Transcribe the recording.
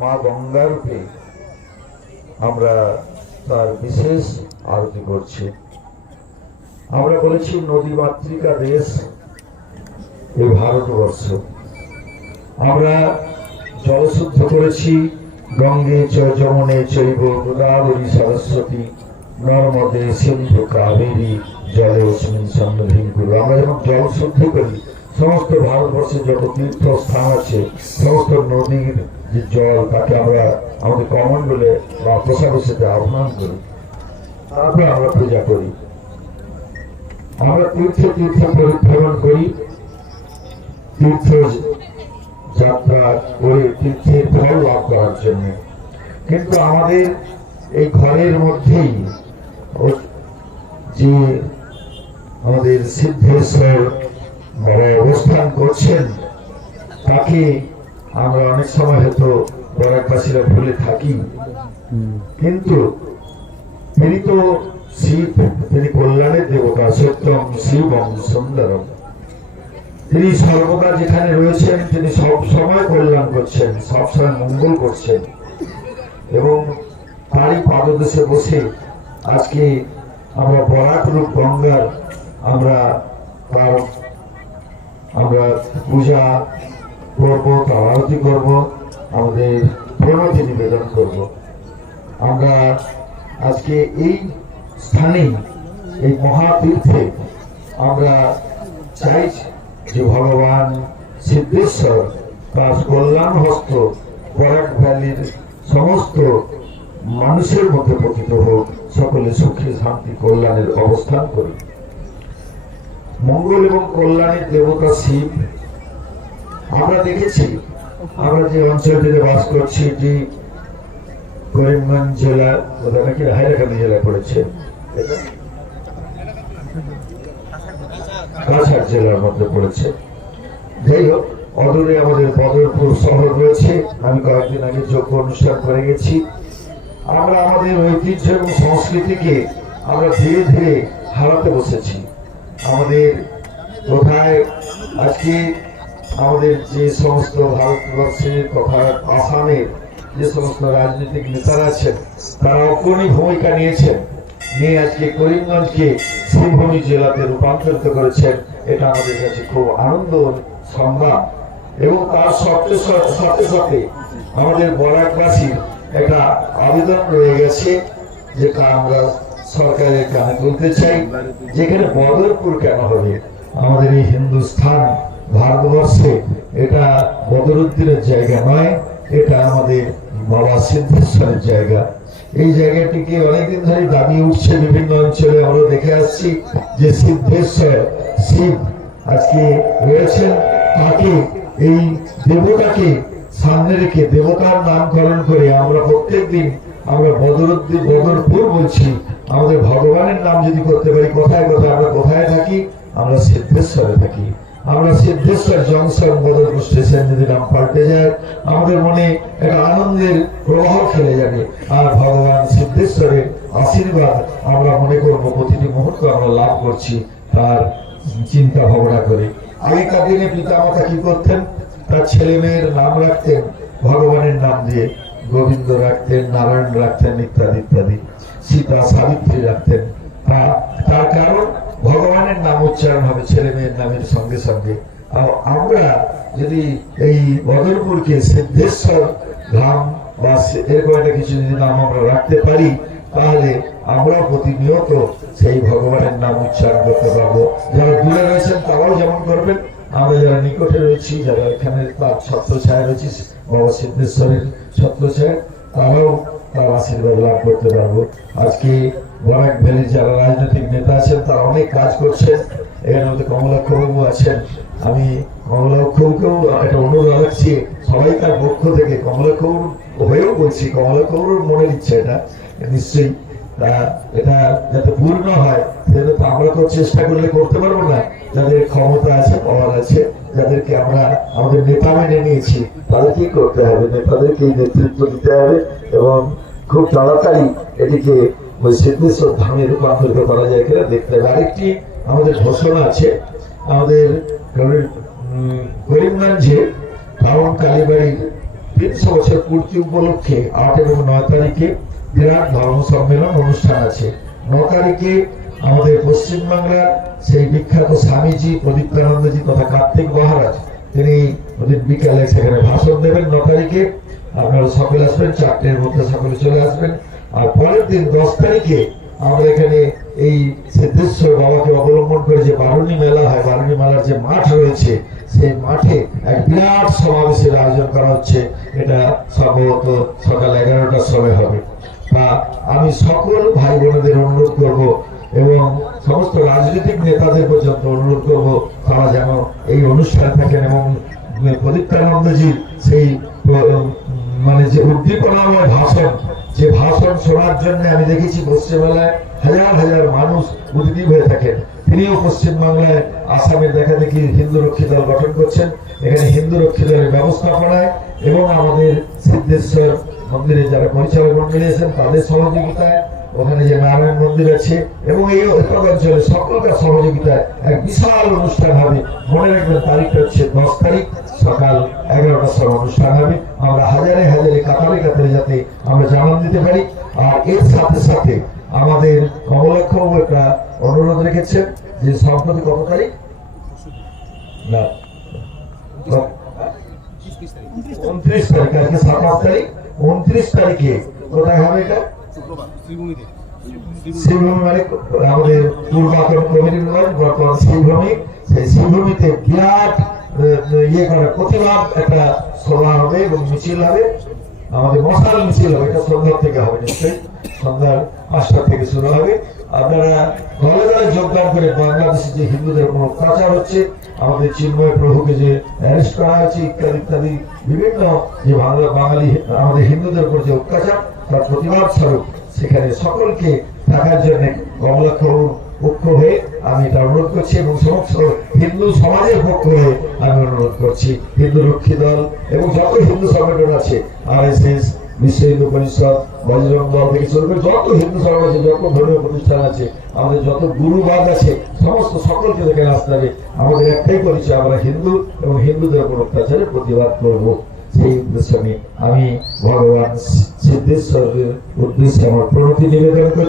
মা গঙ্গা রূপে আমরা তার বিশেষ আরতি করছি। আমরা বলেছি নদী মাতৃকা দেশ এই ভারতবর্ষ। আমরা জলশুদ্ধ করেছি গঙ্গে চ যমুনে চৈব গোদাবরী সরস্বতী নর্মদে সিন্ধু কাবেরী জলে অস্মিন সন্নিধিং কুরু। আমরা যখন জল শুদ্ধ করি, সমস্ত ভারতবর্ষে যত তীর্থস্থান আছে সমস্ত নদীর যে জল তাকে আমরা আমাদের কমণ্ডলে বা প্রসাদের সাথে আহ্বান করি, তারপরে আমরা পূজা করি। আমরা তীর্থে তীর্থে পরিভ্রমণ করি, তীর্থ যাত্রা করে তীর্থের ফল লাভ করার জন্য। কিন্তু আমাদের এই ঘরের মধ্যেই যে আমাদের সিদ্ধেশ্বর বাবা অবস্থান করছেন, তাকে আমরা অনেক সময় হয়তো বরাকবাসীরা ভুলে থাকি। কিন্তু তিনি তো শিব, তিনি কল্যাণের দেবতা, সত্যম শিবম সুন্দরম। তিনি সর্বদা যেখানে রয়েছেন তিনি সব সময় কল্যাণ করছেন, সবসময় মঙ্গল করছেন। এবং তারই পাদদেশে বসে আজকে আমরা বরাক রূপ গঙ্গার আমরা পূজা করবো, তার আরতি করবো, আমাদের প্রণতি নিবেদন করব। আমরা আজকে এই স্থানে এই মহাতীর্থে আমরা চাই যে ভগবান সিদ্ধেশ্বর তার কল্যাণ হস্ত বরাক ভ্যালির সমস্ত মানুষের মধ্যে পতিত হোক, সকলে সুখে শান্তি কল্যাণের অবস্থান করি। মঙ্গল এবং কল্যাণের দেবতা শিব। আমরা দেখেছি, আমরা যে অঞ্চলটিতে বাস করছি, এটি করিমগঞ্জ জেলা, ওটা নাকি হাইলাকান্দি জেলায় পড়েছে, কাছাড় জেলার মধ্যে পড়েছে। যাই হোক, অদূরে আমাদের বদরপুর শহর রয়েছে। আমি কয়েকদিন আগে যোগ্য অনুষ্ঠান করে গেছি। আমরা আমাদের ঐতিহ্য এবং সংস্কৃতিকে আমরা ধীরে ধীরে হারাতে বসেছি। আমাদের কোথায় আজকে আমাদের যে সমস্ত ভারতবর্ষের তথা আসামের যে সমস্ত রাজনৈতিক নেতারা আছেন, তারা অগ্রণী ভূমিকা নিয়েছেন, নিয়ে আজকে করিমগঞ্জকে শ্রীভূমি জেলাতে রূপান্তরিত করেছেন। এটা আমাদের কাছে খুব আনন্দ সংবাদ। এবং তার সাথে সাথে আমাদের বরাকবাসীর একটা আবেদন রয়ে গেছে, যেটা আমরা সরকারের কানে তুলতে চাই। যেখানে বদরপুর কেন হবে? আমাদের এই হিন্দুস্থান ভারতবর্ষে এটা বদরুদ্দিনের জায়গা নয়, এটা আমাদের বাবা সিদ্ধেশ্বরের জায়গা। এই জায়গাটিকে অনেকদিন ধরে দাবি উঠছে, বিভিন্ন অঞ্চলে আমরা দেখে আসছি যে সিদ্ধেশ্বর শিব আজকে রয়েছেন। তাকে এই দেবতাকে সামনে রেখে দেবতার নামকরণ করে আমরা প্রত্যেকদিন আমরা বদরপুর বলছি। আমাদের ভগবানের নাম যদি করতে পারি, কোথায় কোথায় আমরা কোথায় থাকি? আমরা সিদ্ধেশ্বরে থাকি। আমরা সিদ্ধেশ্বর জংশন বদরপুর স্টেশন যদি নাম পাল্টে যায়, আমাদের মনে একটা আনন্দের প্রবাহ খেলে যাবে। আর ভগবান সিদ্ধেশ্বরের আশীর্বাদ আমরা মনে করবো প্রতিটি মুহূর্ত আমরা লাভ করছি তার চিন্তা ভাবনা করে। আগেকার দিনে পিতামাতা কি করতেন? তার ছেলে মেয়ের নাম রাখতেন ভগবানের নাম দিয়ে। গোবিন্দ রাখতেন, নারায়ণ রাখতেন, ইত্যাদি ইত্যাদি। সীতা সাবিত্রী রাখতেন। তার কারণ ভগবানের নাম উচ্চারণ হবে ছেলে মেয়ের নামের সঙ্গে সঙ্গে। আমরা যদি এই বদরপুরকে সিদ্ধেশ্বর ধাম বা এরকম একটা কিছু যদি নাম আমরা রাখতে পারি, তাহলে আমরা প্রতিনিয়ত সেই ভগবানের নাম উচ্চারণ করতে পারবো। যারা দূরে রয়েছেন তারাও যেমন করবেন, আমরা যারা নিকটে রয়েছি, যারা এখানে তার ছত্রছায়া রয়েছি, বাবা সিদ্ধেশ্বরের ছত্রছায়া, তারাও তার আশীর্বাদ লাভ করতে পারবো। আজকে বরাক ভ্যালির যারা রাজনৈতিক নেতা আছেন তারা অনেক কাজ করছেন। এখানে মধ্যে কমলাক্ষবাবু আছেন। আমি কমলাক্ষবাবুকেও একটা অনুরোধ রাখছি, সবাই তার পক্ষ থেকে কমলাক্ষবাবু হয়েও বলছি, কমলাক্ষবাবুর মনের ইচ্ছা এটা নিশ্চয়ই, এটা যাতে পূর্ণ হয় সেটা তো আমরা তো চেষ্টা করলে করতে পারবো না। যাদের ক্ষমতা আছে, পাওয়ার আছে, যাদেরকে আমরা আমাদের নেতা মেনে নিয়েছি, তাদেরকেই করতে হবে, নেতাদেরকেই নেতৃত্ব দিতে হবে এবং খুব তাড়াতাড়ি এটিকে ওই সিদ্ধেশ্বর ধামে রূপান্তরিত করা যায় কিনা দেখতে হবে। আরেকটি আমাদের ঘোষণা আছে, আমাদের করিমগঞ্জে টাউন কালীবাড়ির 300 বছর পূর্তি উপলক্ষে 8 এবং 9 তারিখে বিরাট ধর্ম সম্মেলন অনুষ্ঠান আছে। 9 তারিখে আমাদের পশ্চিমবাংলার সেই বিখ্যাত স্বামীজি প্রদীপ্তানন্দজি তথা কার্তিক মহারাজ তিনি ওদিন বিকালে সেখানে ভাষণ দেবেন। 9 তারিখে আপনারা সকলে আসবেন, 4টের মধ্যে সকলে চলে আসবেন। আর পরের দিন 10 তারিখে আমরা এখানে এই সিদ্ধেশ্বর বাবাকে অবলম্বন করে যে বারুণী মেলা হয়, বারুণী মেলার যে মাঠ রয়েছে সেই মাঠে এক বিরাট সমাবেশের আয়োজন করা হচ্ছে। এটা সম্ভবত সকাল 11টার সময় হবে। তা আমি সকল ভাই বোনেদের অনুরোধ করব এবং সমস্ত রাজনৈতিক নেতাদের পর্যন্ত অনুরোধ করব তারা যেন এই অনুষ্ঠানে থাকেন এবং প্রদীপ্তানন্দজির সেই মানে যে উদ্দীপনাময় ভাষণ, যে ভাষণ শোনার জন্য আমি দেখেছি পশ্চিমবাংলায় হাজার হাজার মানুষ উদ্দীপ হয়ে থাকেন। তিনিও পশ্চিমবাংলায় আসামের দেখা দেখি হিন্দু রক্ষী দল গঠন করছেন। এখানে হিন্দু রক্ষী দলের ব্যবস্থাপনায় এবং আমাদের সিদ্ধেশ্বর মন্দিরে যারা পরিচালক মন্ডলী আছেন তাদের সহযোগিতায়, ওখানে যে নারায়ণ মন্দির আছে এবং এই অঞ্চলে সকলকার সহযোগিতায় এক বিশাল অনুষ্ঠান হবে। মনে রাখবেন তারিখটা হচ্ছে 10 তারিখ সকাল 11টার সময় অনুষ্ঠান হবে। আমরা হাজারে হাজারে কাতারে কাতারে যাতে আমরা জানান দিতে পারি। আর এর সাথে সাথে আমাদের কমলাক্ষবাবু একটা অনুরোধ রেখেছেন যে সম্প্রতি কত তারিখ না 29 তারিখ, আজকে 27 তারিখ, 29 তারিখে কোথায় হবে এটা? শ্রীভূমি মানে আমাদের পূর্বাতন কমিটির বর্তমান শ্রীভূমি, সেই শ্রীভূমিতে বিরাট ইয়ে করে প্রতিবাদ একটা সভা হবে এবং মিছিল হবে, আমাদের মশাল মিছিল হবে। এটা সন্ধ্যা থেকে হবে, নিশ্চয়ই সন্ধ্যার 5টা থেকে শুরু হবে। আপনারা দলে দলে যোগদান করে বাংলাদেশে যে হিন্দুদের কোনো অত্যাচার হচ্ছে, আমাদের চিন্ময় প্রভুকে যে অ্যারেস্ট করা হয়েছে ইত্যাদি ইত্যাদি বিভিন্ন যে বাঙালি আমাদের হিন্দুদের উপর যে অত্যাচার তার প্রতিবাদ স্বরূপ সেখানে সকলকে থাকার জন্য কমলাক্ষবাবুর পক্ষ হয়ে আমি এটা অনুরোধ করছি এবং সমস্ত হিন্দু সমাজের পক্ষ হয়ে আমি অনুরোধ করছি। হিন্দু রক্ষী দল এবং যত হিন্দু সংগঠন আছে, RSS, বিশ্ব হিন্দু পরিষদ, বজরং দল থেকে শুরু করে যত হিন্দু সমাজে যত ধর্মীয় প্রতিষ্ঠান আছে, আমাদের যত গুরুবাদ আছে, সমস্ত সকলকে এখানে আসতে হবে। আমাদের একটাই পরিচয়, আমরা হিন্দু এবং হিন্দুদের উপর অত্যাচারের প্রতিবাদ করবো। সেই উদ্দেশ্যে আমি ভগবান সিদ্ধেশ্বরের উদ্দেশ্যে আমার প্রণতি নিবেদন করি।